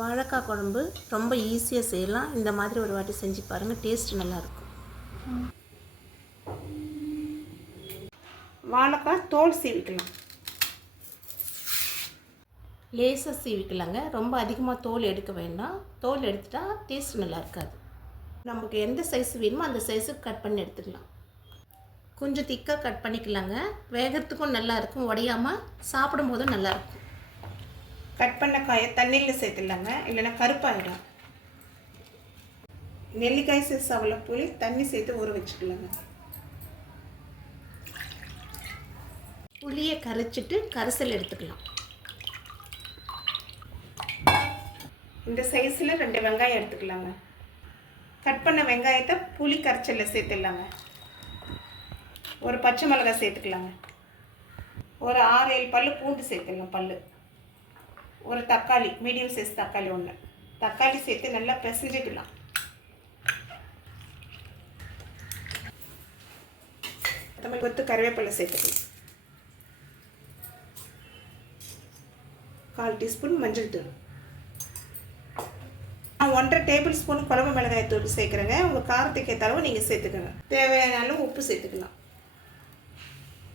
வாழைக்காய் குழம்பு ரொம்ப ஈஸியாக செய்யலாம். இந்த மாதிரி ஒரு வாட்டி செஞ்சு பாருங்கள், டேஸ்ட் நல்லாயிருக்கும். வாழைக்காய் தோல் சீவிக்கலாம். லேசாக சீவிக்கலாங்க, ரொம்ப அதிகமாக தோல் எடுக்க வேண்டாம். தோல் எடுத்துட்டா டேஸ்ட் நல்லா இருக்காது. நமக்கு எந்த சைஸ் வேணுமோ அந்த சைஸுக்கு கட் பண்ணி எடுத்துக்கலாம். கொஞ்சம் திக்காக கட் பண்ணிக்கலாங்க, வேகிறதுக்கும் நல்லாயிருக்கும், உடையாமல் சாப்பிடும்போதும் நல்லாயிருக்கும். கட் பண்ண காயை தண்ணியில் சேர்த்துடலாங்க, இல்லைன்னா கருப்பாயிடும். நெல்லிக்காய் சைஸ் அவ்வளோ புளி தண்ணி சேர்த்து ஊற வச்சுக்கலாங்க. புளியை கரைச்சிட்டு கரைசல் எடுத்துக்கலாம். இந்த சைஸில் 2 வெங்காயம் எடுத்துக்கலாங்க. கட் பண்ண வெங்காயத்தை புளி கரைச்சலில் சேர்த்துடலாங்க. ஒரு பச்சை மிளகாய் சேர்த்துக்கலாங்க. ஒரு 6-7 பல் பூண்டு சேர்த்துடலாம். பல் ஒரு தக்காளி, மீடியம் சைஸ் தக்காளி 1 தக்காளி சேர்த்து நல்லா பிசைஞ்சிக்கலாம். கொத்து கருவேப்பிலை சேர்த்துக்கலாம். 1/4 டீஸ்பூன் மஞ்சள் தூள். நான் 1.5 டேபிள் ஸ்பூன் குழம்பு மிளகாய் தூள் சேர்க்குறேங்க. உங்கள் காரத்துக்கு ஏற்ற அளவு நீங்கள் சேர்த்துக்கோங்க. தேவையான அளவு உப்பு சேர்த்துக்கலாம்.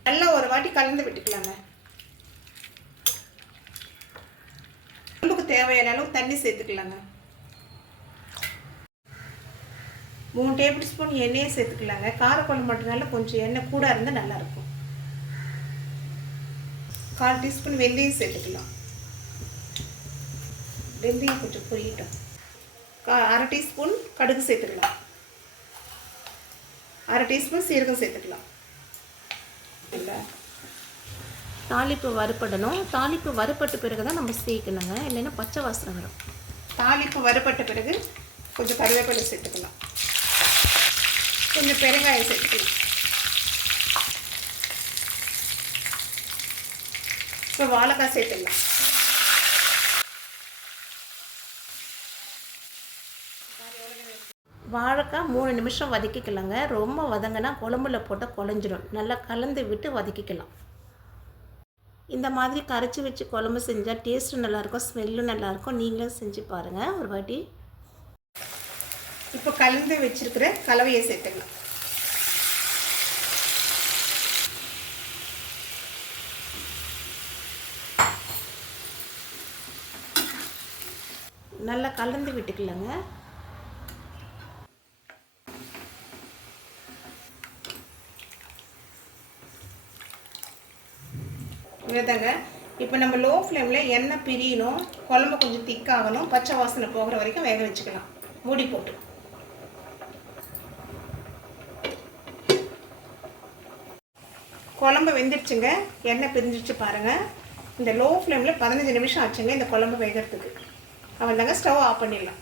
நல்லா ஒரு வாட்டி கலந்து விட்டுக்கலாங்க. குழம்புக்கு தேவையான அளவு தண்ணி சேர்த்துக்கலாங்க. 3 டேபிள் ஸ்பூன் எண்ணெயை சேர்த்துக்கலாங்க. காரக்குழம்பு மட்டும்னால கொஞ்சம் எண்ணெய் கூட இருந்தால் நல்லாயிருக்கும். 1/4 டீஸ்பூன் வெந்தயம் சேர்த்துக்கலாம். வெந்தயம் கொஞ்சம் பொரியட்டும். 1/2 டீஸ்பூன் கடுகு சேர்த்துக்கலாம். 1/2 டீஸ்பூன் சீரகம் சேர்த்துக்கலாம். தாளிப்பு வறுப்படணும். தாளிப்பு வறுப்பட்ட பிறகு தான் நம்ம சேர்க்கணுங்க, இல்லைன்னா பச்சை வாசனை வரும். தாளிப்பு வறுப்பட்ட பிறகு கொஞ்சம் கருவேப்பிலை சேர்த்துக்கலாம். கொஞ்சம் பெருங்காயம் சேர்த்துக்கலாம். இப்போ வாழைக்காய் சேர்த்துக்கலாம். வாழைக்காய் 3 நிமிஷம் வதக்கிக்கலாங்க. ரொம்ப வதங்கினா குழம்புல போட்டால் குழஞ்சிடும். நல்லா கலந்து விட்டு வதக்கிக்கலாம். இந்த மாதிரி கரைச்சி வச்சு குழம்பு செஞ்சால் டேஸ்ட்டும் நல்லாயிருக்கும், ஸ்மெல்லும் நல்லாயிருக்கும். நீங்களும் செஞ்சு பாருங்கள் ஒரு வாட்டி. இப்போ கலந்து வச்சுருக்கிற கலவையை சேர்த்துக்கலாம். நல்லா கலந்து விட்டுக்கலாங்க. இவ்வளோதாங்க. இப்போ நம்ம லோ ஃப்ளேமில் எண்ணெய் பிரியணும், குழம்பு கொஞ்சம் திக்காகணும், பச்சை வாசனை போகிற வரைக்கும் வேக வச்சுக்கலாம். மூடி போட்டு குழம்பு வெந்துடுச்சுங்க. எண்ணெய் பிரிஞ்சிச்சு பாருங்கள். இந்த லோ ஃப்ளேமில் 15 நிமிஷம் ஆச்சுங்க இந்த குழம்பு வேகிறதுக்கு. அவ்வளோதாங்க, ஸ்டவ் ஆஃப் பண்ணிடலாம்.